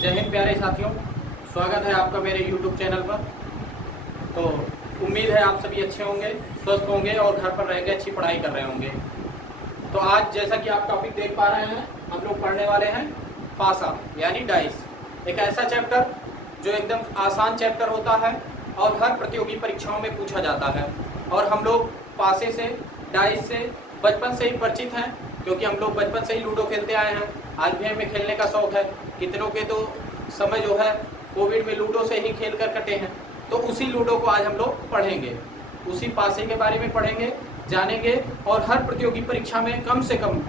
जय हिंद प्यारे साथियों, स्वागत है आपका मेरे YouTube चैनल पर। तो उम्मीद है आप सभी अच्छे होंगे, स्वस्थ होंगे और घर पर रह के अच्छी पढ़ाई कर रहे होंगे। तो आज जैसा कि आप टॉपिक देख पा रहे हैं, हम लोग पढ़ने वाले हैं पासा यानी डाइस। एक ऐसा चैप्टर जो एकदम आसान चैप्टर होता है और हर प्रतियोगी परीक्षाओं में पूछा जाता है। और हम लोग पासे से, डाइस से बचपन से ही परिचित हैं, क्योंकि हम लोग बचपन से ही लूडो खेलते आए हैं। आज भी हमें खेलने का शौक है। कितनों के तो समय जो है कोविड में लूडो से ही खेल कर कटे हैं। तो उसी लूडो को आज हम लोग पढ़ेंगे, उसी पासे के बारे में पढ़ेंगे, जानेंगे। और हर प्रतियोगी परीक्षा में कम से कम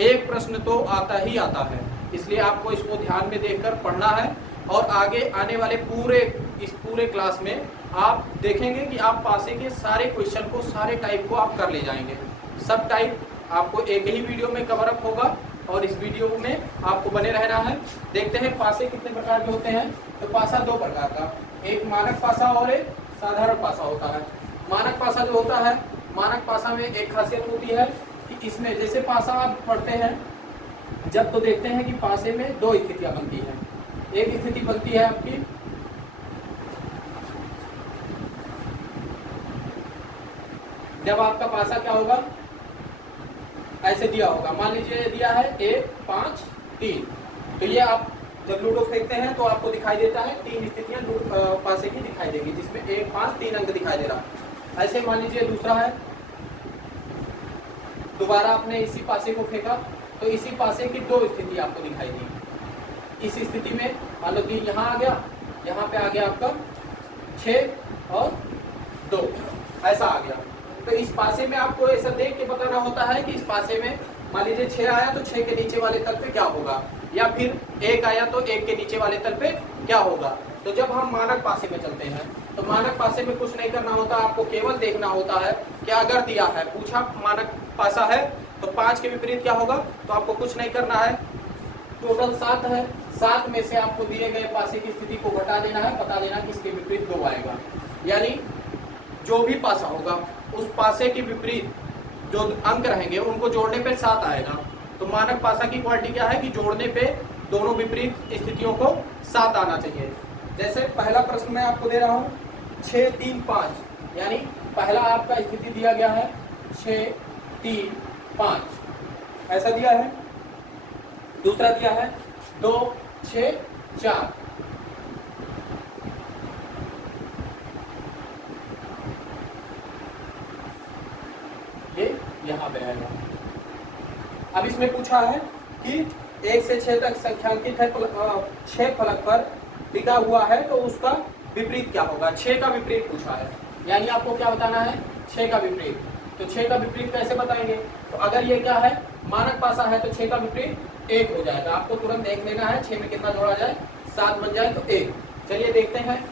एक प्रश्न तो आता ही आता है, इसलिए आपको इसको ध्यान में देखकर पढ़ना है। और आगे आने वाले पूरे क्लास में आप देखेंगे कि आप पासे के सारे क्वेश्चन को, सारे टाइप को आप कर ले जाएंगे। सब टाइप आपको एक ही वीडियो में कवर अप होगा और इस वीडियो में आपको बने रहना है। देखते हैं पासे कितने प्रकार के होते हैं। तो पासा दो प्रकार का, एक मानक पासा और एक साधारण पासा होता है। मानक पासा जो होता है, मानक पासा में एक खासियत होती है कि इसमें जैसे पासा आप पढ़ते हैं जब, तो देखते हैं कि पासे में दो स्थितियां बनती हैं। एक स्थिति बनती है आपकी जब आपका पासा क्या होगा, ऐसे दिया होगा। मान लीजिए दिया है 1 5 3। तो ये आप जब लूडो फेंकते हैं तो आपको दिखाई देता है तीन स्थितियां पासे की दिखाई देगी, जिसमें 1 5 3 अंक दिखाई दे रहा है। ऐसे मान लीजिए दूसरा है, दोबारा आपने इसी पासे को फेंका तो इसी पासे की दो स्थिति आपको दिखाई दी। इस स्थिति में मान लो कि यहाँ आ गया, यहाँ पे आ गया आपका 6 और 2, ऐसा आ गया। तो इस पासे में आपको ऐसा देख के बताना होता है कि इस पासे में मान लीजिए 6 आया तो 6 के नीचे वाले तल पे क्या होगा, या फिर 1 आया तो 1 के नीचे वाले तल पे क्या होगा। तो जब हम मानक पासे में चलते हैं तो मानक पासे में कुछ नहीं करना होता, आपको केवल देखना होता है कि अगर दिया है, पूछा मानक पासा है तो 5 के विपरीत क्या होगा, तो आपको कुछ नहीं करना है। टोटल 7 है, 7 में से आपको दिए गए पासे की स्थिति को घटा देना है, बता देना कि इसके विपरीत 2 आएगा। यानी जो भी पासा होगा उस पासे के विपरीत जो अंक रहेंगे उनको जोड़ने पे 7 आएगा। तो मानक पासा की क्वालिटी क्या है कि जोड़ने पे दोनों विपरीत स्थितियों को 7 आना चाहिए। जैसे पहला प्रश्न मैं आपको दे रहा हूँ 6 3 5, यानी पहला आपका स्थिति दिया गया है 6 3 5, ऐसा दिया है। दूसरा दिया है 2 6 4, ये यहाँ पे आएगा। अब इसमें पूछा है कि 1 से 6 तक संख्यांकित है, 6 फलक पर टिका हुआ है तो उसका विपरीत क्या होगा। 6 का विपरीत पूछा है, यानी आपको क्या बताना है, 6 का विपरीत। तो 6 का विपरीत कैसे बताएंगे, तो अगर ये क्या है मानक पासा है तो 6 का विपरीत 1 हो जाएगा। आपको तुरंत देख लेना है 6 में कितना जोड़ा जाए, 7 बन जाए तो 1। चलिए देखते हैं,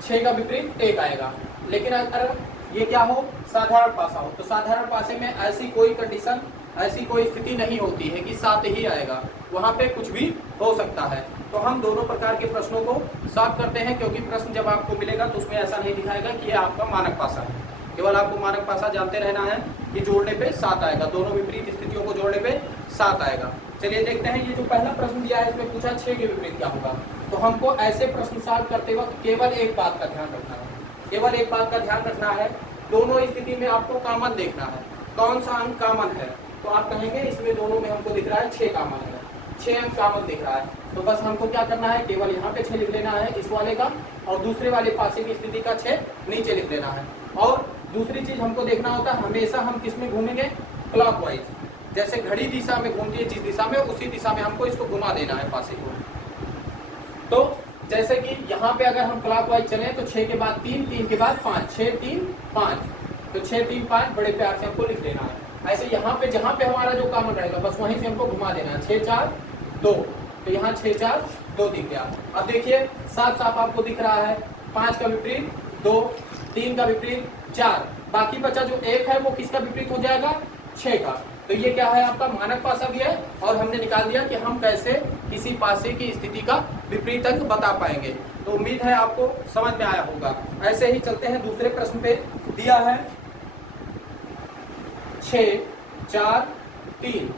6 का विपरीत 1 आएगा। लेकिन अगर ये क्या हो, साधारण पासा हो, तो साधारण पासे में ऐसी कोई कंडीशन, ऐसी कोई स्थिति नहीं होती है कि 7 ही आएगा, वहां पे कुछ भी हो सकता है। तो हम दोनों प्रकार के प्रश्नों को सॉल्व करते हैं, क्योंकि प्रश्न जब आपको मिलेगा तो उसमें ऐसा नहीं दिखाएगा कि ये आपका मानक पासा है। केवल आपको मानक पासा जानते रहना है कि जोड़ने पे 7 आएगा, दोनों विपरीत स्थितियों को जोड़ने पे 7 आएगा। चलिए देखते हैं, ये जो पहला प्रश्न दिया है इसमें पूछा 6 के विपरीत क्या होगा। तो हमको ऐसे प्रश्न सॉल्व करते वक्त केवल एक बात का ध्यान रखना है, केवल एक बात का ध्यान रखना है, दोनों स्थिति में आपको कॉमन देखना है, कौन सा अंक कॉमन है। तो आप कहेंगे इसमें दोनों में हमको दिख रहा है 6 कॉमन है, 6 अंक कॉमन दिख रहा है। तो बस हमको क्या करना है, केवल यहाँ पे 6 लिख लेना है इस वाले का, और दूसरे वाले पासे की स्थिति का 6 नीचे लिख देना है। और दूसरी चीज हमको देखना होता है, हमेशा हम किस में घूमेंगे, क्लॉकवाइज। जैसे घड़ी दिशा में घूमती है जिस दिशा में, उसी दिशा में हमको इसको घुमा देना है पासे को। तो जैसे कि यहाँ पे अगर हम क्लॉकवाइज चले तो 6 के बाद 3, 3 के बाद 5, 6 3 5, तो 6 3 5 बड़े प्यार से हमको लिख देना है। ऐसे यहाँ पे जहाँ पे हमारा जो कॉमन रहेगा बस वहीं से हमको घुमा देना है। 6 4 2, तो यहाँ 6 4 2 दिख गया। अब देखिए साफ साफ आपको दिख रहा है 5 का विपरीत 2, 3 का विपरीत 4, बाकी बचा जो 1 है वो किसका विपरीत हो जाएगा, 6 का। तो ये क्या है, आपका मानक पासा भी है, और हमने निकाल दिया कि हम कैसे किसी पासे की स्थिति का विपरीत अंक बता पाएंगे। तो उम्मीद है आपको समझ में आया होगा। ऐसे ही चलते हैं दूसरे प्रश्न पे। दिया है 6 4 3,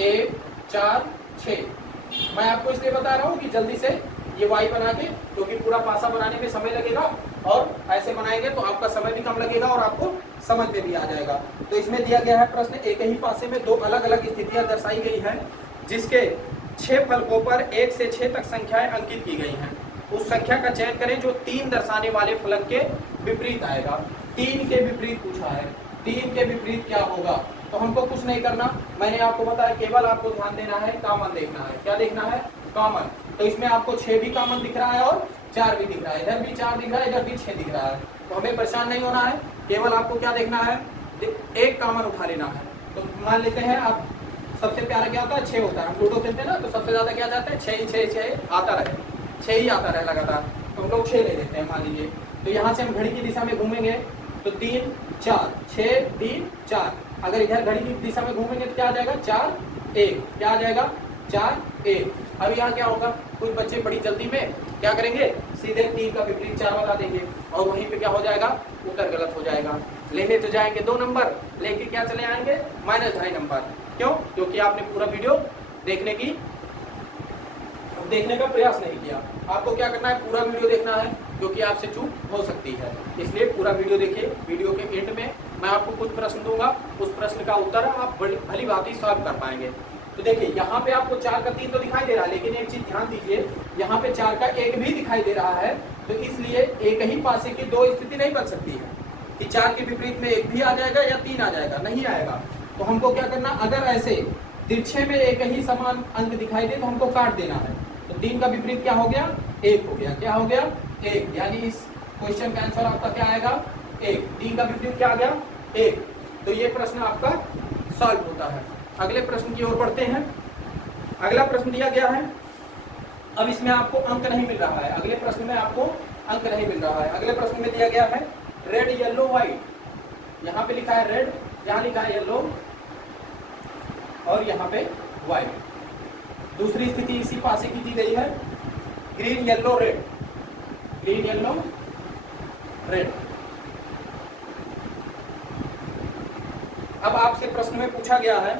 1 4 6। मैं आपको इसलिए बता रहा हूँ कि जल्दी से ये y बना के, क्योंकि पूरा पासा बनाने में समय लगेगा और ऐसे बनाएंगे तो आपका समय भी कम लगेगा और आपको समझ में भी आ जाएगा। तो इसमें दिया गया है प्रश्न, एक ही पासे में दो अलग अलग स्थितियां दर्शाई गई हैं जिसके 6 फलकों पर 1 से 6 तक संख्याएं अंकित की गई हैं। उस संख्या का चयन करें जो 3 दर्शाने वाले फलक के विपरीत आएगा। 3 के विपरीत पूछा है, 3 के विपरीत क्या होगा? तो हमको कुछ नहीं करना, मैंने आपको बताया, केवल आपको ध्यान देना है, कॉमन देखना है। क्या देखना है? कॉमन। तो इसमें आपको 6 भी कॉमन दिख रहा है और 4 भी दिख रहा है, इधर भी 4 दिख रहा है, इधर भी 6 दिख रहा है। तो हमें परेशान नहीं होना है, केवल आपको क्या देखना है? एक कॉमन उठा लेना है। तो मान लेते हैं आप, सबसे प्यारा क्या होता है? 6 होता है। हम लूडो खेलते हैं ना, तो सबसे ज्यादा क्या चाहते हैं? 6 6 6 आता रहे, 6 ही आता रहे लगातार, तो हम लोग 6 ले लेते हैं मान लीजिए। तो यहाँ से हम घड़ी की दिशा में घूमेंगे तो 3 4 6 3 4। अगर इधर घड़ी की दिशा में घूमेंगे तो क्या आ जाएगा? 4 1। क्या आ जाएगा? 4 1। अब यहाँ क्या होगा? कुछ बच्चे बड़ी जल्दी में क्या करेंगे? सीधे 3 का विपरीत 4 बता देंगे और वहीं पे क्या हो जाएगा? उत्तर गलत हो जाएगा। लेने तो जाएंगे 2 नंबर, लेके क्या चले आएंगे? -2.5 नंबर। क्यों? क्योंकि आपने पूरा वीडियो देखने का प्रयास नहीं किया। आपको क्या करना है? पूरा वीडियो देखना है, क्योंकि आपसे चूक हो सकती है। इसलिए पूरा वीडियो देखिए। वीडियो के एंड में मैं आपको कुछ प्रश्न दूंगा, उस प्रश्न का उत्तर आप भली भांति सॉल्व कर पाएंगे। तो देखिए यहाँ पे आपको 4 का 3 तो दिखाई दे रहा है, लेकिन एक चीज ध्यान दीजिए, यहाँ पे 4 का 1 भी दिखाई दे रहा है। तो इसलिए एक ही पासे की 2 स्थिति नहीं बन सकती है कि 4 के विपरीत में 1 भी आ जाएगा या 3 आ जाएगा, नहीं आएगा। तो हमको क्या करना, अगर ऐसे तिरछे में एक ही समान अंक दिखाई दे तो हमको काट देना है। तो 3 का विपरीत क्या हो गया? 1 हो गया। क्या हो गया? 1। यानी इस क्वेश्चन का आंसर आपका क्या आएगा? 1। 3 का विपरीत क्या आ गया? 1। तो ये प्रश्न आपका सॉल्व होता है। अगले प्रश्न की ओर बढ़ते हैं। अगला प्रश्न दिया गया है, अब इसमें आपको अंक नहीं मिल रहा है, अगले प्रश्न में आपको अंक नहीं मिल रहा है। अगले प्रश्न में दिया गया है रेड येलो व्हाइट। यहाँ पे लिखा है रेड, यहाँ लिखा है येलो और यहाँ पे व्हाइट। दूसरी स्थिति इसी पासे की दी गई है, green yellow red, green yellow red. अब आपसे प्रश्न में पूछा गया है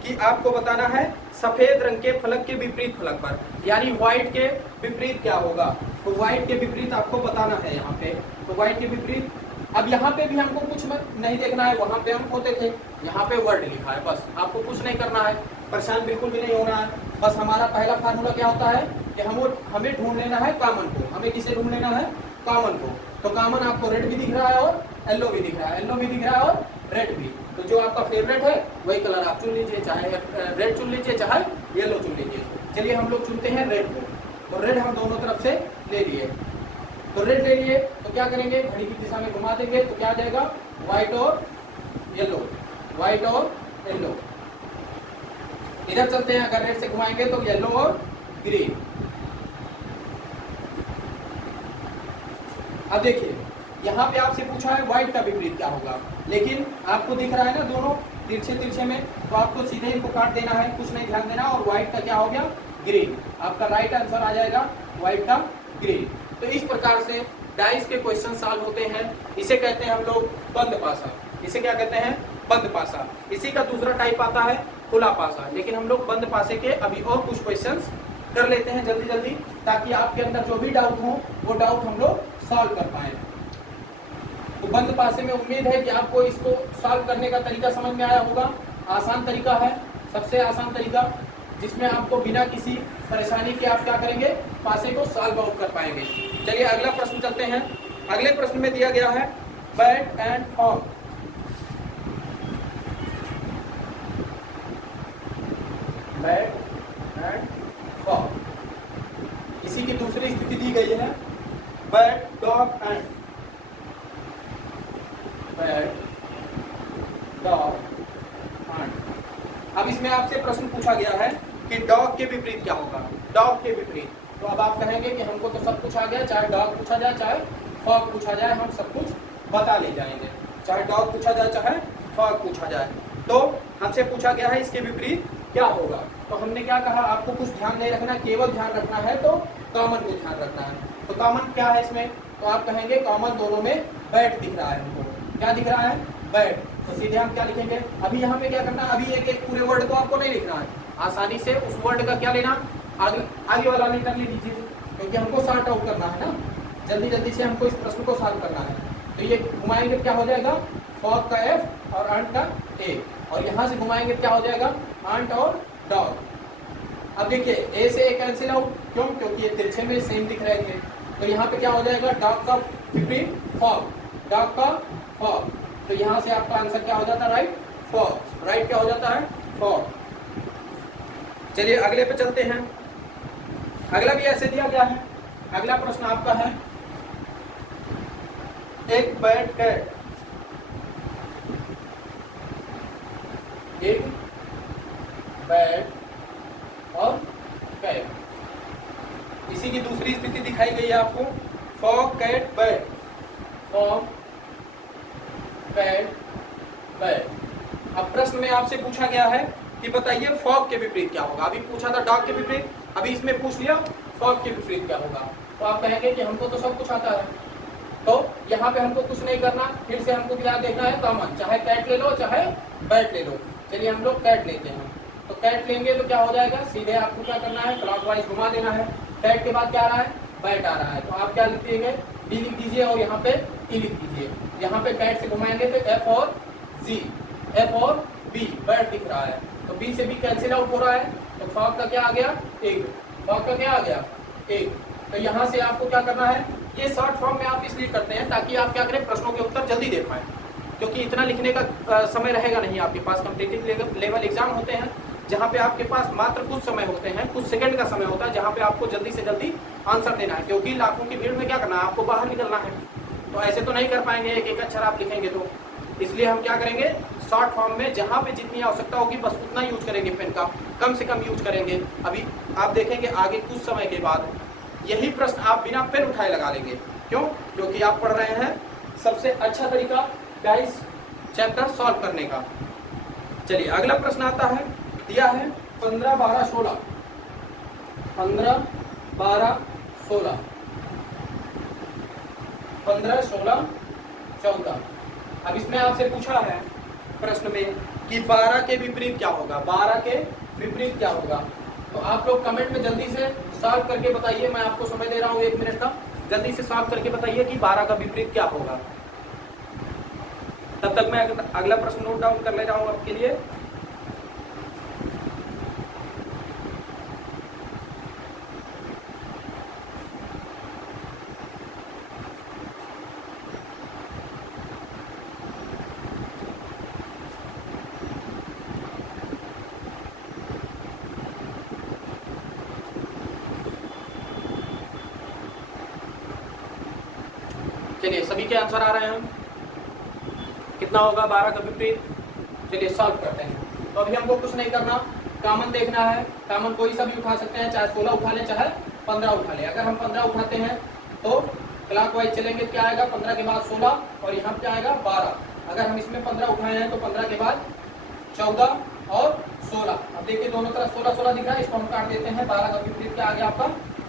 कि आपको बताना है सफेद रंग के फलक के विपरीत फलक पर, यानी व्हाइट के विपरीत क्या होगा। तो व्हाइट के विपरीत आपको बताना है यहाँ पे। तो व्हाइट के विपरीत, अब यहाँ पे भी हमको कुछ नहीं देखना है, वहां पे हम होते थे, यहाँ पे वर्ड लिखा है, बस आपको कुछ नहीं करना है, परेशान बिल्कुल भी नहीं होना है। बस हमारा पहला फार्मूला क्या होता है कि हमें ढूंढ लेना है कॉमन को। हमें किसे ढूंढ लेना है? कॉमन को। तो कॉमन आपको रेड भी दिख रहा है और येलो भी दिख रहा है, येलो भी दिख रहा है और रेड भी। तो जो आपका फेवरेट है वही कलर आप चुन लीजिए, चाहे रेड चुन लीजिए चाहे येलो चुन लीजिए। चलिए हम लोग चुनते हैं रेड को। तो रेड हम दोनों तरफ से ले लिए, तो रेड ले लिए तो क्या करेंगे? घड़ी की दिशा में घुमा देंगे तो क्या आ जाएगा? व्हाइट और येलो, व्हाइट और येलो। इधर चलते हैं, अगर रेड से घुमाएंगे तो येलो और ग्रीन। अब देखिए यहाँ पे आपसे पूछा है व्हाइट का विपरीत क्या होगा, लेकिन आपको दिख रहा है ना दोनों तिरछे तिरछे में, तो आपको सीधे इनको काट देना है, कुछ नहीं ध्यान देना। और व्हाइट का क्या हो गया? ग्रीन। आपका राइट आंसर आ जाएगा व्हाइट का ग्रीन। तो इस प्रकार से डाइस के क्वेश्चन सॉल्व होते हैं। इसे कहते हैं हम लोग बंद पासा। इसे क्या कहते हैं? बंद पासा। इसी का दूसरा टाइप आता है खुला पासा, लेकिन हम लोग बंद पासे के अभी और कुछ क्वेश्चंस कर लेते हैं जल्दी जल्दी, ताकि आपके अंदर जो भी डाउट हो वो डाउट हम लोग सॉल्व कर पाए। तो बंद पासे में उम्मीद है कि आपको इसको सॉल्व करने का तरीका समझ में आया होगा। आसान तरीका है, सबसे आसान तरीका, जिसमें आपको बिना किसी परेशानी के आप क्या करेंगे? पासे को सॉल्व आउट कर पाएंगे। चलिए अगला प्रश्न चलते हैं। अगले प्रश्न में दिया गया है bat and fog. Bat and fog. इसी की दूसरी स्थिति दी गई है bat dog and, bat dog and. अब इसमें आपसे प्रश्न पूछा गया है कि डॉग के विपरीत क्या होगा? डॉग के विपरीत। तो अब आप कहेंगे कि हमको तो सब कुछ आ गया, चाहे डॉग पूछा जाए चाहे फॉग पूछा जाए, हम सब कुछ बता ले जाएंगे। चाहे डॉग पूछा जाए चाहे फॉग पूछा जाए। तो हमसे पूछा गया है इसके विपरीत क्या होगा। तो हमने क्या कहा? आपको कुछ ध्यान नहीं रखना, केवल ध्यान रखना है तो कॉमन को ध्यान रखना है। तो कॉमन क्या है इसमें? तो आप कहेंगे कॉमन दोनों में बैट दिख रहा है हमको। क्या दिख रहा है? बैट। तो सीधे हम क्या लिखेंगे? अभी यहाँ पे क्या करना है? अभी एक एक पूरे वर्ड को आपको नहीं लिखना है, आसानी से उस वर्ड का क्या लेना, आगे वाला लेटर ले लीजिए, क्योंकि हमको सॉर्ट आउट करना है ना, जल्दी जल्दी से हमको इस प्रश्न को सॉल्व करना है। तो ये घुमाएंगे क्या हो जाएगा, फॉग का एफ और अंट का ए, और यहाँ से घुमाएंगे क्या हो जाएगा, अंट और डॉग। अब देखिए ए से ए कैंसिल आउट, क्यों, क्योंकि ये तिरछे में सेम दिख रहे थे। तो यहाँ पे क्या हो जाएगा, डॉग का विपरीत फॉग, डॉग का फॉग। तो यहाँ से आपका आंसर क्या हो जाता है, राइट फॉग, राइट क्या हो जाता है, फॉग। चलिए अगले पे चलते हैं। अगला भी ऐसे दिया गया है। अगला प्रश्न आपका है, एक बैड कैट, एक बैड और कैट, इसी की दूसरी स्थिति दिखाई गई है आपको, fog cat bad, fog cat bad. अब प्रश्न में आपसे पूछा गया है कि बताइए फॉग के विपरीत क्या होगा। अभी पूछा था डॉग के विपरीत, अभी इसमें पूछ लिया फॉग के विपरीत क्या होगा। तो आप कहेंगे कि हमको तो सब कुछ आता है, तो यहाँ पे हमको कुछ नहीं करना, फिर से हमको क्या देखना है, कॉमन, चाहे कैट ले लो चाहे बैट ले लो। चलिए हम लोग कैट लेते हैं। तो कैट लेंगे तो क्या हो जाएगा, सीधे आपको क्या करना है, क्लॉकवाइज घुमा देना है। कैट के बाद क्या आ रहा है, बैट आ रहा है, तो आप क्या लिख देंगे, बी लिख दीजिए और यहाँ पे ई लिख दीजिए। यहाँ पे कैट से घुमाएंगे तो एफ और जी, एफ और बी, बैट दिख रहा है, तो बी से बी कैंसिल आउट हो रहा है, तो फॉग का क्या आ गया, एक, फॉग का क्या आ गया, एक। तो यहाँ से आपको क्या करना है, ये शॉर्ट फॉर्म में आप इसलिए करते हैं ताकि आप क्या करें, प्रश्नों के उत्तर जल्दी दे पाएं, क्योंकि इतना लिखने का समय रहेगा नहीं आपके पास। कॉम्पिटिटिव लेवल एग्जाम होते हैं जहाँ पे आपके पास मात्र कुछ समय होते हैं, कुछ सेकंड का समय होता है, जहाँ पे आपको जल्दी से जल्दी आंसर देना है, क्योंकि लाखों की भीड़ में क्या करना है, आपको बाहर निकलना है। तो ऐसे तो नहीं कर पाएंगे, एक एक अक्षर आप लिखेंगे तो, इसलिए हम क्या करेंगे, शॉर्ट फॉर्म में जहाँ पे जितनी आवश्यकता होगी बस उतना यूज करेंगे, पेन का कम से कम यूज करेंगे। अभी आप देखेंगे आगे कुछ समय के बाद यही प्रश्न आप बिना पेन उठाए लगा लेंगे। क्यों, क्योंकि आप पढ़ रहे हैं सबसे अच्छा तरीका गाइस चैप्टर सॉल्व करने का। चलिए अगला प्रश्न आता है, दिया है 15, 12, 16, 15, 12, 16, 15, 16, 14। अब इसमें आपसे पूछा है प्रश्न में कि 12 के विपरीत क्या होगा, 12 के विपरीत क्या होगा। तो आप लोग कमेंट में जल्दी से सॉल्व करके बताइए, मैं आपको समय दे रहा हूँ 1 मिनट का, जल्दी से सॉल्व करके बताइए कि 12 का विपरीत क्या होगा। तब तक मैं अगला प्रश्न नोट डाउन कर ले रहा हूँ आपके लिए। चलिए सभी के आंसर आ रहे हैं, कितना होगा 12 का विपरीत। चलिए सॉल्व करते हैं। तो अभी हमको कुछ नहीं करना, कॉमन देखना है, कॉमन कोई सा भी उठा सकते हैं, चाहे 16 उठा ले चाहे 15 उठा ले। अगर हम 15 उठाते हैं तो क्लॉकवाइज चलेंगे, क्या आएगा, 15 के बाद 16 और यहाँ क्या आएगा 12। अगर हम इसमें 15 उठाए हैं तो 15 के बाद 14 और 16। अब देखिए दोनों तरफ 16 16 दिख रहा है, इसको हम काट देते हैं। 12 का विपरीत क्या आ गया आपका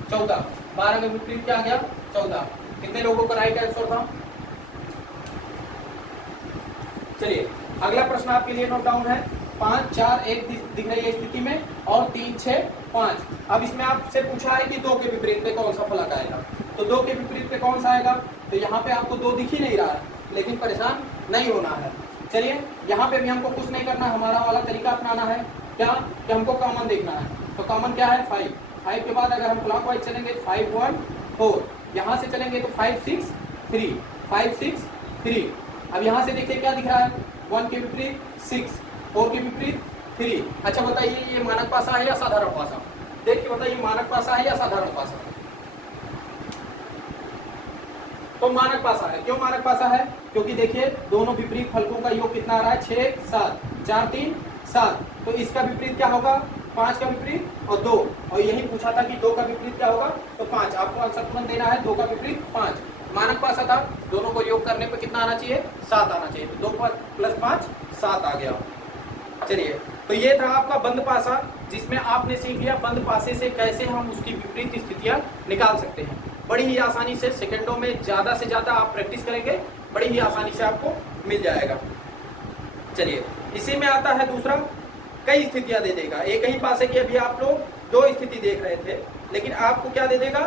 14, 12 का विपरीत क्या आ गया 14। कितने लोगों का राइट आंसर था। चलिए अगला प्रश्न आपके लिए नोट डाउन है, 5, 4, 1 दिख रही है स्थिति में और 3, 6, 5। अब इसमें आपसे पूछा है कि 2 के विपरीत में कौन सा फलक आएगा। तो 2 के विपरीत में कौन सा आएगा, तो यहाँ पे आपको 2 दिख ही नहीं रहा है, लेकिन परेशान नहीं होना है। चलिए यहाँ पे भी हमको कुछ नहीं करना, हमारा वाला तरीका अपनाना है, क्या कि हमको कॉमन देखना है। तो कॉमन क्या है 5, 5 के बाद अगर हम क्लॉकवाइज चलेंगे 5, 1, 4, यहाँ से चलेंगे तो 5, 6, 3, 5, 6, 3। अब यहाँ से देखिए क्या दिख रहा है, 1 के विपरीत 6, 4 के विपरीत 3। अच्छा बताइए ये मानक पासा है या साधारण पासा, देखिए बताइए मानक पासा है या साधारण पासा। तो मानक पासा है। क्यों मानक पासा है, क्योंकि देखिए दोनों विपरीत फलकों का योग कितना आ रहा है 6, 7, 4, 3, 7। तो इसका विपरीत क्या होगा 5 का विपरीत और 2, और यही पूछा था कि 2 का विपरीत क्या होगा, तो 5। आपको आंसर तुरंत देना है, 2 का विपरीत 5। मानक पासा था, दोनों को योग करने पे कितना आना चाहिए 7 आना चाहिए, तो 2 + 5 7 आ गया। चलिए तो ये था आपका बंद पासा, जिसमें आपने सीख लिया बंद पासे से कैसे हम उसकी विपरीत स्थितियां निकाल सकते हैं। बड़ी ही आसानी से, सेकंडों में ज़्यादा से ज़्यादा आप प्रैक्टिस करेंगे, बड़ी ही आसानी से आपको मिल जाएगा। चलिए इसी में आता है दूसरा, कई स्थितियां दे देगा। एक ही पासे की अभी आप लोग 2 स्थिति देख रहे थे, लेकिन आपको क्या दे देगा,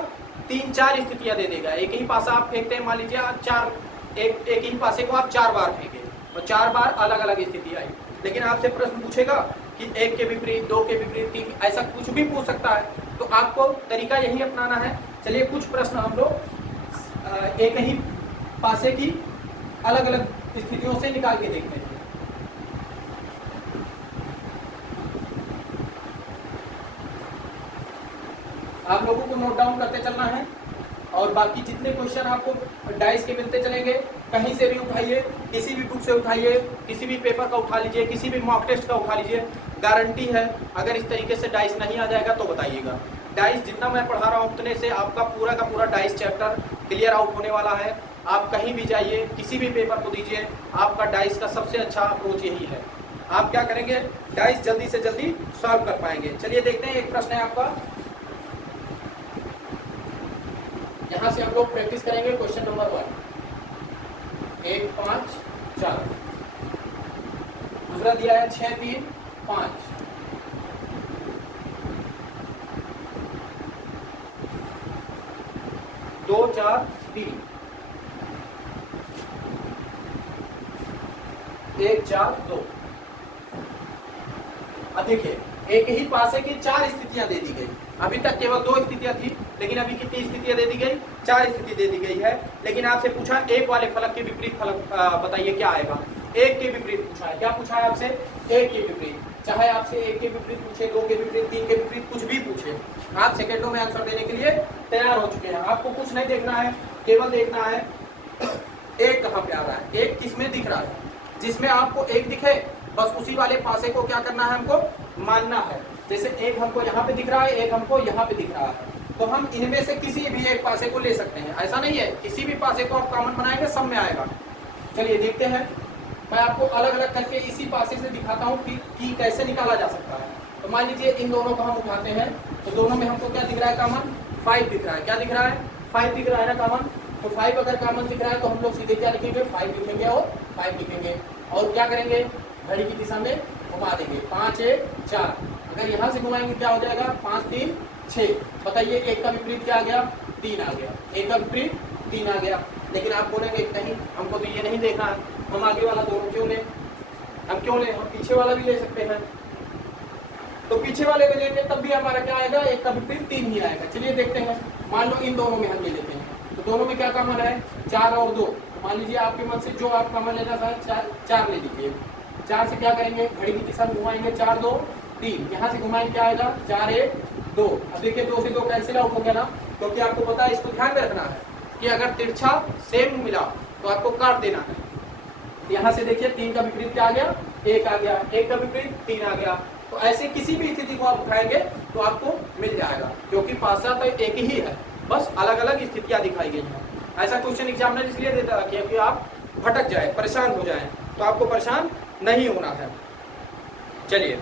3-4 स्थितियां दे देगा। एक ही पासा आप फेंकते हैं, मान लीजिए आप एक ही पासे को आप 4 बार फेंके और 4 बार अलग अलग स्थिति आई, लेकिन आपसे प्रश्न पूछेगा कि 1 के विपरीत, 2 के विपरीत, 3, ऐसा कुछ भी पूछ सकता है। तो आपको तरीका यही अपनाना है। चलिए कुछ प्रश्न हम लोग एक ही पासे की अलग अलग स्थितियों से निकाल के देखते हैं। आप लोगों को नोट डाउन करते चलना है और बाकी जितने क्वेश्चन आपको डाइस के मिलते चलेंगे, कहीं से भी उठाइए, किसी भी बुक से उठाइए, किसी भी पेपर का उठा लीजिए, किसी भी मॉक टेस्ट का उठा लीजिए। गारंटी है अगर इस तरीके से डाइस नहीं आ जाएगा तो बताइएगा। डाइस जितना मैं पढ़ा रहा हूँ उतने से आपका पूरा का पूरा डाइस चैप्टर क्लियर आउट होने वाला है। आप कहीं भी जाइए, किसी भी पेपर को दीजिए, आपका डाइस का सबसे अच्छा अप्रोच यही है। आप क्या करेंगे, डाइस जल्दी से जल्दी सॉल्व कर पाएंगे। चलिए देखते हैं, एक प्रश्न है आपका, यहाँ से हम लोग प्रैक्टिस करेंगे। Question number 1, 1, 5, 4। दूसरा दिया है 6, 3, 5। दो, 4, 3, 1, 4, 2। अब देखिए, एक ही पासे की 4 स्थितियां दे दी गई। अभी तक केवल 2 स्थितियां थी, लेकिन अभी कितनी स्थितियां दे दी गई, 4 स्थिति दे दी गई है। लेकिन आपसे पूछा एक वाले फलक के विपरीत फलक बताइए क्या आएगा। एक के विपरीत पूछा है। क्या पूछा है आपसे, एक के विपरीत। चाहे आपसे एक के विपरीत पूछे, 2 के विपरीत, 3 के विपरीत, कुछ भी पूछे, आप सेकेंडों में आंसर देने के लिए तैयार हो चुके हैं। आपको कुछ नहीं देखना है, केवल देखना है एक कहाँ पे आ रहा है, एक किस में दिख रहा है। जिसमें आपको एक दिखे बस उसी वाले पासे को क्या करना है, हमको मानना है। जैसे एक हमको यहाँ पे दिख रहा है, एक हमको यहाँ पे दिख रहा है, तो हम इनमें से किसी भी एक पासे को ले सकते हैं। ऐसा नहीं है, किसी भी पासे को आप कॉमन बनाएंगे सब में आएगा। चलिए देखते हैं, मैं आपको अलग अलग करके इसी पासे से दिखाता हूँ कि कैसे निकाला जा सकता है। तो मान लीजिए इन दोनों को हम उठाते हैं, तो दोनों में हमको क्या दिख रहा है, कॉमन 5 दिख रहा है। क्या दिख रहा है, 5 दिख रहा है ना कॉमन। तो 5 अगर कॉमन दिख रहा है तो हम लोग सीधे क्या लिखेंगे, 5 लिखेंगे और 5 लिखेंगे। और क्या करेंगे, घड़ी की दिशा में घुमा देंगे, 5, 1, 4। अगर यहाँ से घुमाएंगे क्या हो जाएगा, 5, 3, 6। बताइए एक का विपरीत क्या आ गया, 3 आ गया। एक का विपरीत 3 आ गया। लेकिन आप बोलेंगे नहीं, हमको तो ये नहीं देखना है, हम आगे वाला दोनों क्यों लें, हम क्यों लें, हम पीछे वाला भी ले सकते हैं। तो पीछे वाले में लेंगे तब भी हमारा क्या आएगा, एक का विपरीत 3 ही आएगा। चलिए देखते हैं, मान लो इन दोनों में हम ले लेते हैं, तो दोनों में क्या कॉमन है, 4 और 2। तो मान लीजिए आपके मन से जो आप कॉमन लेना चाहे 4 ले लीजिए। 4 से क्या करेंगे, घड़ी की दिशा में घुमाएंगे, 4, 2, 3। यहाँ से घुमाएंगे क्या आएगा, 4, 1, 2। अब देखिए 2 से 2 कैंसिल आउट हो गया ना, क्योंकि आपको पता है, इसको ध्यान में रखना है कि अगर तिरछा सेम मिला तो आपको काट देना है। यहाँ से देखिए 3 का विपरीत क्या आ गया, 1 आ गया। 1 का विपरीत 3 आ गया। तो ऐसे किसी भी स्थिति को आप उठाएंगे तो आपको मिल जाएगा, क्योंकि पासा तो एक ही है, बस अलग अलग स्थितियां दिखाई गई हैं। ऐसा क्वेश्चन एग्जामिनर इसलिए देता है कि आप भटक जाए, परेशान हो जाए, तो आपको परेशान नहीं होना है। चलिए,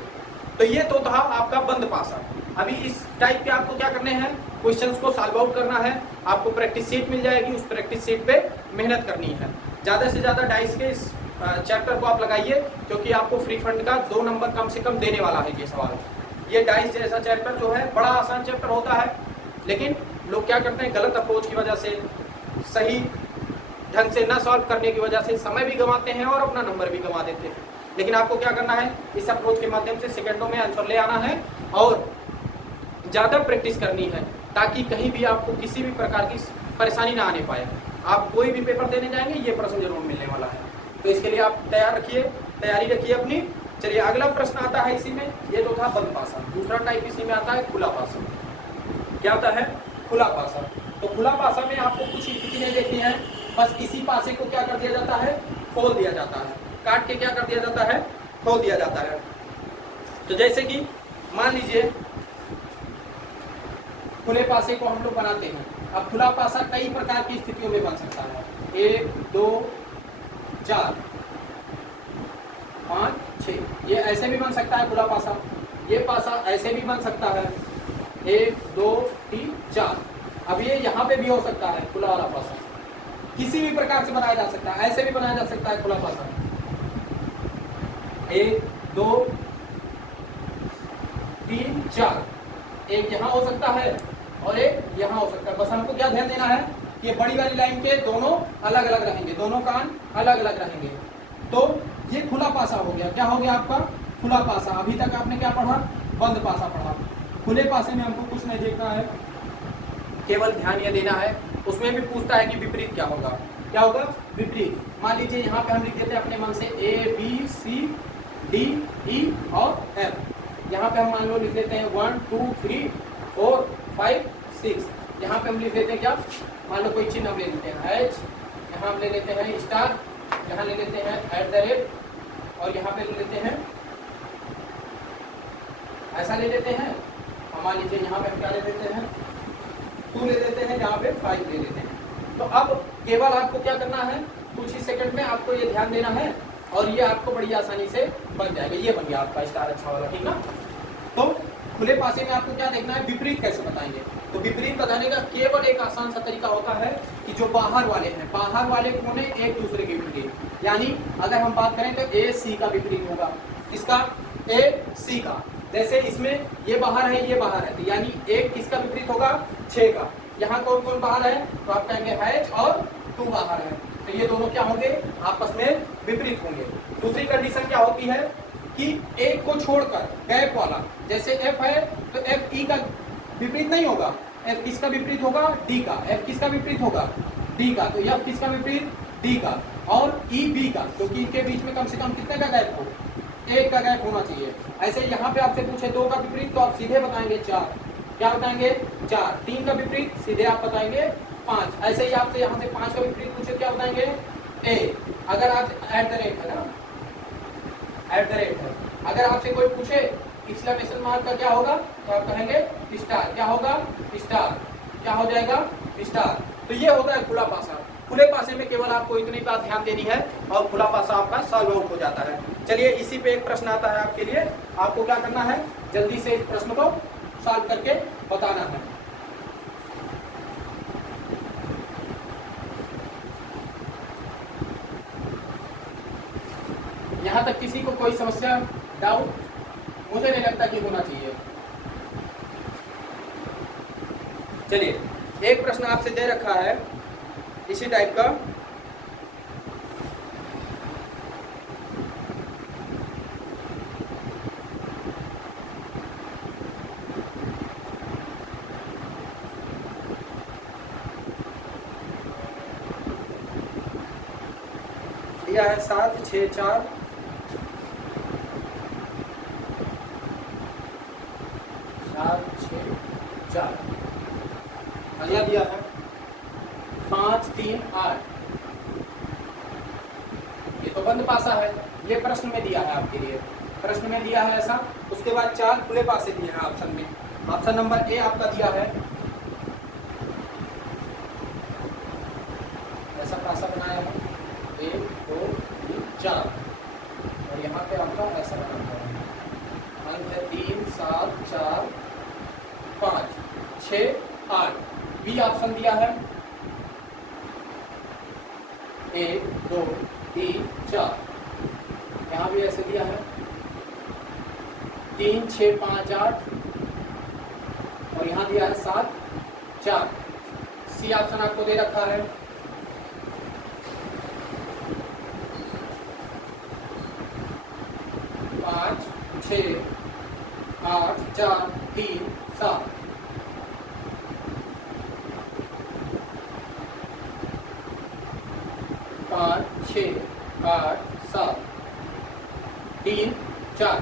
तो ये तो था आपका बंद पासा। अभी इस टाइप के आपको क्या करने हैं, क्वेश्चंस को सॉल्व आउट करना है। आपको प्रैक्टिस शीट मिल जाएगी, उस प्रैक्टिस शीट पे मेहनत करनी है। ज़्यादा से ज़्यादा डाइस के इस चैप्टर को आप लगाइए, क्योंकि आपको फ्री फंड का 2 नंबर कम से कम देने वाला है ये सवाल। ये डाइस जैसा चैप्टर जो है बड़ा आसान चैप्टर होता है, लेकिन लोग क्या करते हैं, गलत अप्रोच की वजह से, सही ढंग से न सॉल्व करने की वजह से समय भी गंवाते हैं और अपना नंबर भी गंवा देते हैं। लेकिन आपको क्या करना है, इस अप्रोच के माध्यम से सेकंडों में आंसर ले आना है और ज़्यादा प्रैक्टिस करनी है, ताकि कहीं भी आपको किसी भी प्रकार की परेशानी ना आने पाए। आप कोई भी पेपर देने जाएंगे, ये प्रश्न जरूर मिलने वाला है। तो इसके लिए आप तैयारी रखिए अपनी। चलिए अगला प्रश्न आता है इसी में, ये तो था बंद पासा। दूसरा टाइप इसी में आता है खुला पासा। क्या आता है, खुला पासा। तो खुला पासा में आपको कुछ स्थिति नहीं देखनी है, बस इसी पासे को क्या कर दिया जाता है, खोल दिया जाता है। काट के क्या कर दिया जाता है, खोल दिया जाता है। तो जैसे कि मान लीजिए खुले पासे को हम लोग बनाते हैं। अब खुला पासा कई प्रकार की स्थितियों में बन सकता है, 1, 2, 4, 5, 6। ये ऐसे भी बन सकता है खुला पासा। ये पासा ऐसे भी बन सकता है, 1, 2, 3, 4। अब ये यहाँ पे भी हो सकता है खुला वाला पासा, किसी भी प्रकार से बनाया जा सकता है। ऐसे भी बनाया जा सकता है खुला पासा, 1, 2, 3 4, एक यहाँ हो सकता है और एक यहाँ हो सकता है। बस हमको क्या ध्यान देना है कि ये बड़ी वाली लाइन के दोनों अलग अलग रहेंगे, दोनों कान अलग अलग रहेंगे। तो ये खुला पासा हो गया। क्या हो गया आपका? खुला पासा। अभी तक आपने क्या पढ़ा? बंद पासा पढ़ा। खुले पासे में हमको कुछ नहीं देखना है, केवल ध्यान ये देना है। उसमें भी पूछता है कि विपरीत क्या होगा। क्या होगा? विपरीत। मान लीजिए यहाँ पे हम लिख देते हैं अपने मन से A B C D E और F। यहाँ पे हम मान लो लिख देते हैं 1 2 3 4 5 6। यहाँ पे हम लिख देते हैं क्या? मान लो कोई चिन्ह हम ले लेते हैं H, यहाँ हम ले लेते हैं स्टार, यहाँ ले लेते हैं @ और यहाँ पे ले लेते हैं ऐसा ले लेते हैं। और मान लीजिए यहाँ पे हम क्या ले लेते हैं? 2 ले लेते हैं, यहाँ पे 5 ले लेते हैं। तो अब केवल आपको क्या करना है? कुछ ही सेकंड में आपको ये ध्यान देना है और ये आपको बड़ी आसानी से बन जाएगा। ये बन गया आपका स्टार अच्छा वाला, ठीक ना? तो खुले पासे में आपको क्या देखना है? विपरीत कैसे बताएंगे? तो विपरीत बताने का केवल एक आसान सा तरीका होता है कि जो बाहर वाले हैं, बाहर वाले कोने एक दूसरे के विपरीत। यानी अगर हम बात करें तो A C का विपरीत होगा। इसका A C का, जैसे इसमें ये बाहर है, ये बाहर है, तो यानी एक किसका विपरीत होगा? 6 का। यहाँ कौन कौन बाहर है? तो आप कहेंगे H और 2 बाहर है। तो ये दोनों क्या होंगे? आपस में विपरीत होंगे। दूसरी कंडीशन क्या होती है कि एक को छोड़कर गैप वाला, जैसे F है तो F E का विपरीत नहीं होगा। F किसका विपरीत होगा? D का। F किसका विपरीत होगा? D का। तो F किसका विपरीत? D का। और E B का, क्योंकि इनके बीच में कम से कम कितने का गैप हो? 1 का गैप होना चाहिए। ऐसे यहाँ पे आपसे पूछे 2 का विपरीत तो आप सीधे बताएंगे 4। क्या बताएंगे? 4। 3 का विपरीत सीधे आप बताएंगे 5। ऐसे ही आपसे यहाँ से 5 का विपरीत पूछे क्या बताएंगे? A। अगर आप @ है ना, @ है। अगर आपसे कोई पूछे एक्सक्लेमेशन मार्क का क्या होगा? तो आप कहेंगे स्टार। क्या होगा? स्टार। क्या हो जाएगा? स्टार। तो ये होता है खुला पासा। खुले पासे में केवल आपको इतनी बात ध्यान देनी है और खुला पासा आपका सॉल्व आउट हो जाता है। चलिए इसी पे एक प्रश्न आता है आपके लिए। आपको क्या करना है? जल्दी से इस प्रश्न को सॉल्व करके बताना है। यहाँ तक किसी को कोई समस्या, डाउट? मुझे नहीं लगता कि होना चाहिए। चलिए एक प्रश्न आपसे दे रखा है इसी टाइप का। दिया है 7 6 4 7 6 4। अगला दिया है 5 3 8। ये तो बंद पासा है। ये प्रश्न में दिया है आपके लिए, प्रश्न में दिया है ऐसा। उसके बाद 4 खुले पासे दिए हैं ऑप्शन में। ऑप्शन नंबर A आपका दिया है ऐसा पासा बनाया है 1 2 3 4 और यहाँ पे आपका ऐसा बना है अंक है 3 7 4 5 6 8। बी ऑप्शन दिया है 1 2 3 4। यहाँ भी ऐसे दिया है 3 6 5 8 और यहाँ दिया है 7 4। सी ऑप्शन आपको दे रखा है 5 6 8 4 3 7। पाँच 6 8 7 3 4।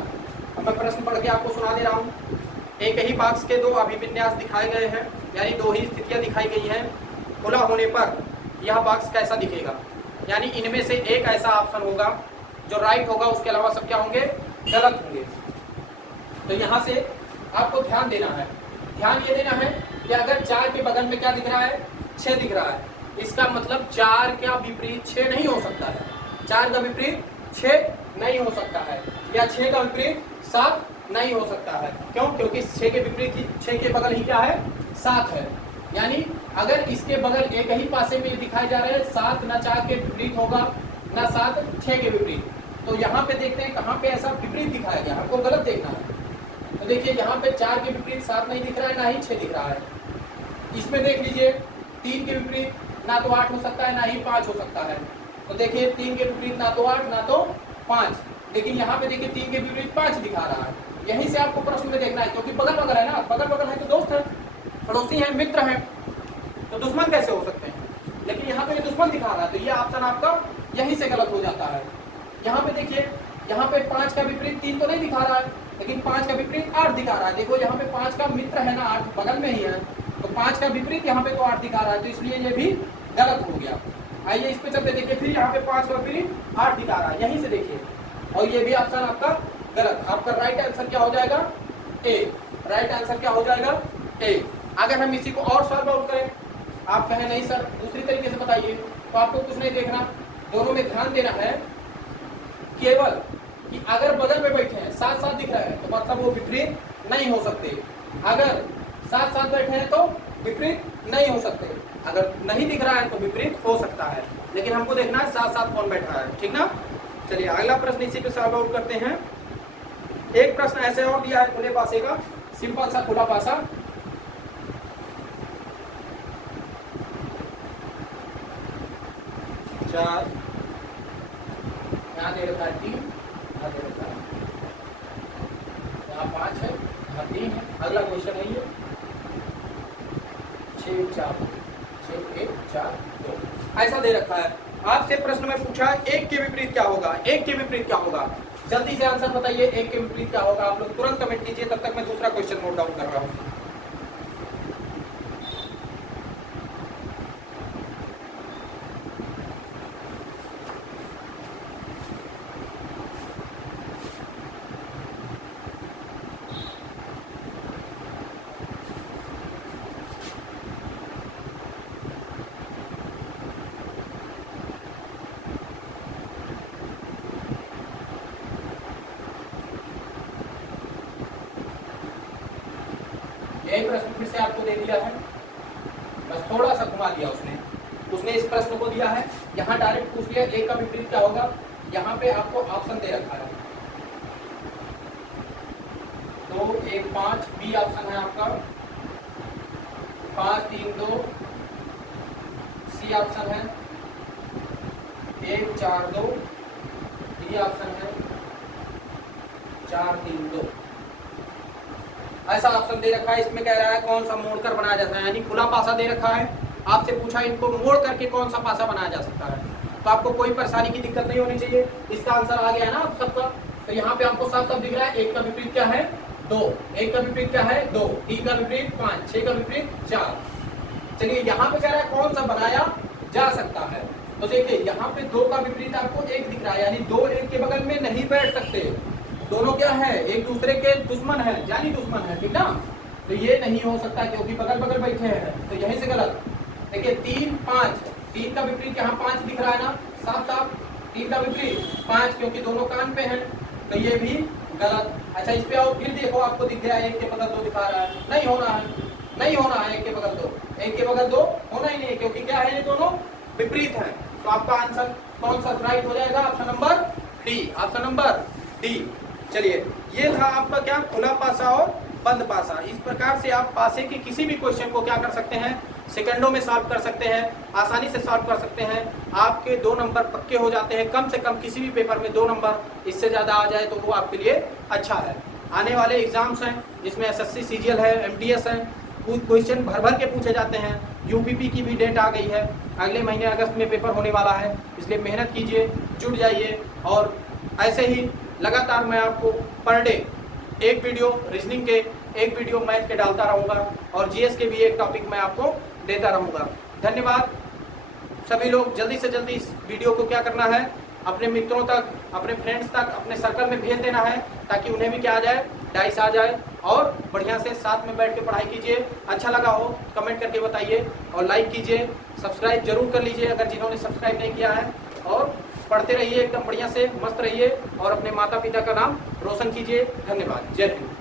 अब मैं प्रश्न पढ़ के आपको सुना दे रहा हूँ। एक ही बॉक्स के 2 अभिविन्यास दिखाए गए हैं, यानी 2 ही स्थितियां दिखाई गई हैं। खुला होने पर यह बॉक्स कैसा दिखेगा? यानी इनमें से एक ऐसा ऑप्शन होगा जो राइट होगा, उसके अलावा सब क्या होंगे? गलत होंगे। तो यहाँ से आपको ध्यान देना है। ध्यान ये देना है कि अगर 4 के बगल में क्या दिख रहा है? 6 दिख रहा है। इसका मतलब 4 का विपरीत 6 नहीं हो सकता है। 4 का विपरीत 6 नहीं हो सकता है, या 6 का विपरीत 7 नहीं हो सकता है। क्यों? क्योंकि 6 के विपरीत ही 6 के बगल ही क्या है? 7 है। यानी अगर इसके बगल एक ही पासे में दिखाए जा रहे हैं 7 ना 4 के विपरीत होगा, ना 7 6 के विपरीत। तो यहाँ पे देखते हैं कहाँ पे ऐसा विपरीत दिखाया गया, हमको गलत देखना है। तो देखिए यहाँ पे 4 के विपरीत 7 नहीं दिख रहा है, ना ही 6 दिख रहा है। इसमें देख लीजिए 3 के विपरीत ना तो 8 हो सकता है, ना ही 5 हो सकता है। तो देखिए 3 के विपरीत ना तो 8 ना तो 5, लेकिन यहाँ पे देखिए 3 के विपरीत 5 दिखा रहा है। यहीं से आपको प्रश्न में देखना है, क्योंकि बगल बगल है ना, बगल बगल है तो दोस्त है, पड़ोसी है, मित्र है, तो दुश्मन कैसे हो सकते हैं। लेकिन यहाँ पे ये दुश्मन दिखा रहा है, तो ये ऑप्शन आपका यहीं से गलत हो जाता है। यहाँ पे देखिए, यहाँ पे 5 का विपरीत 3 तो नहीं दिखा रहा है, लेकिन 5 का विपरीत 8 दिखा रहा है। देखो यहाँ पे 5 का मित्र है ना, 8 बगल में ही है, तो 5 का विपरीत यहाँ पे तो 8 दिखा रहा है, तो इसलिए ये भी गलत हो गया। आइए इस पे चलते, देखिए फिर यहाँ पे 5 का विपरीत 8 दिखा रहा है, यहीं से देखिए, और ये भी ऑप्शन आपका गलत। आपका राइट आंसर क्या हो जाएगा? ए। राइट आंसर क्या हो जाएगा? ए। अगर हम इसी को और सॉल्व आउट करें, आप कहें नहीं सर दूसरी तरीके से बताइए, तो आपको कुछ नहीं देखना, दोनों में ध्यान देना है केवल कि अगर बगल में बैठे हैं, साथ साथ दिख रहे हैं, तो मतलब वो विपरीत नहीं हो सकते। अगर साथ साथ बैठे हैं तो विपरीत नहीं हो सकते, अगर नहीं दिख रहा है तो विपरीत हो सकता है। लेकिन हमको देखना है साथ साथ कौन बैठा है, ठीक ना। चलिए अगला प्रश्न इसी पे सॉल्व आउट करते हैं। एक प्रश्न ऐसे और दिया है खुले पासे का, सिंपल सा खुला पासा। चार, यहाँ दे रखा है 3, यहाँ दे रखा है, यहाँ 5 है, यहाँ 3 है। अगला क्वेश्चन है ये 6 4 6 1 4 2 ऐसा दे रखा है। आपसे प्रश्न में पूछा 1 के विपरीत क्या होगा, 1 के विपरीत क्या होगा। जल्दी से आंसर बताइए, 1 के विपरीत क्या होगा। आप लोग तुरंत कमेंट कीजिए, तब तक मैं दूसरा क्वेश्चन नोट डाउन कर रहा हूँ। यही प्रश्न फिर से आपको दे दिया है, बस थोड़ा सा घुमा दिया उसने इस प्रश्न को दिया है, यहाँ डायरेक्ट पूछ लिया 1 का विपरीत क्या होगा। यहाँ पे आपको ऑप्शन दे रखा है 2 1 5, बी ऑप्शन है आपका 5 3 2, सी ऑप्शन है 1 4 2, डी ऑप्शन है 4 3 2। ऐसा ऑप्शन दे रखा है। इसमें कह रहा है कौन सा मोड़कर बनाया जाता है, यानी खुला पासा दे रखा है। आपसे पूछा इनको मोड़ करके कौन सा पासा बनाया जा सकता है, तो आपको कोई परेशानी की दिक्कत नहीं होनी चाहिए। इसका आंसर आ गया है ना आप सबका। तो यहाँ पे आपको साफ साफ दिख रहा है 1 का विपरीत क्या है 2, 1 का विपरीत क्या है 2, 3 का विपरीत 5, 6 का विपरीत 4। चलिए यहाँ पे कह रहा है कौन सा बनाया जा सकता है। तो देखिए यहाँ पे 2 का विपरीत आपको 1 दिख रहा है, यानी 2 1 के बगल में नहीं बैठ सकते, दोनों क्या है एक दूसरे के दुश्मन है, जानी दुश्मन है, ठीक ना। तो ये नहीं हो सकता क्योंकि बगल बगल बैठे हैं, तो यहीं से गलत। देखिए 3 5, 3 का विपरीत यहाँ 5 दिख रहा है ना, साफ साफ 3 का विपरीत 5, क्योंकि दोनों कान पे हैं, तो ये भी गलत। अच्छा इस पे आओ, फिर देखो आपको दिख गया 1 के बगल 2 दिखा रहा है, नहीं होना है, नहीं होना है 1 के बगल 2, 1 के बगल 2 होना ही नहीं है, क्योंकि क्या है ये दोनों विपरीत है। तो आपका आंसर कौन सा राइट हो जाएगा, option number D, option number D. चलिए ये था आपका क्या खुला पासा और बंद पासा। इस प्रकार से आप पासे के किसी भी क्वेश्चन को क्या कर सकते हैं, सेकंडों में सॉल्व कर सकते हैं, आसानी से सॉल्व कर सकते हैं। आपके 2 नंबर पक्के हो जाते हैं, कम से कम किसी भी पेपर में 2 नंबर, इससे ज़्यादा आ जाए तो वो आपके लिए अच्छा है। आने वाले एग्जाम्स हैं जिसमें SSC CGL है, MTS है, कुछ क्वेश्चन भर भर के पूछे जाते हैं। UPP की भी डेट आ गई है, अगले महीने अगस्त में पेपर होने वाला है, इसलिए मेहनत कीजिए, जुट जाइए। और ऐसे ही लगातार मैं आपको पर डे एक वीडियो रीजनिंग के, एक वीडियो मैथ के डालता रहूँगा, और GS के भी एक टॉपिक मैं आपको देता रहूँगा। धन्यवाद। सभी लोग जल्दी से जल्दी इस वीडियो को क्या करना है, अपने मित्रों तक, अपने फ्रेंड्स तक, अपने सर्कल में भेज देना है, ताकि उन्हें भी क्या आ जाए, डाइस आ जाए, और बढ़िया से साथ में बैठ के पढ़ाई कीजिए। अच्छा लगा हो कमेंट करके बताइए, और लाइक कीजिए, सब्सक्राइब जरूर कर लीजिए अगर जिन्होंने सब्सक्राइब नहीं किया है, और पढ़ते रहिए एकदम बढ़िया से, मस्त रहिए, और अपने माता पिता का नाम रोशन कीजिए। धन्यवाद। जय हिंद।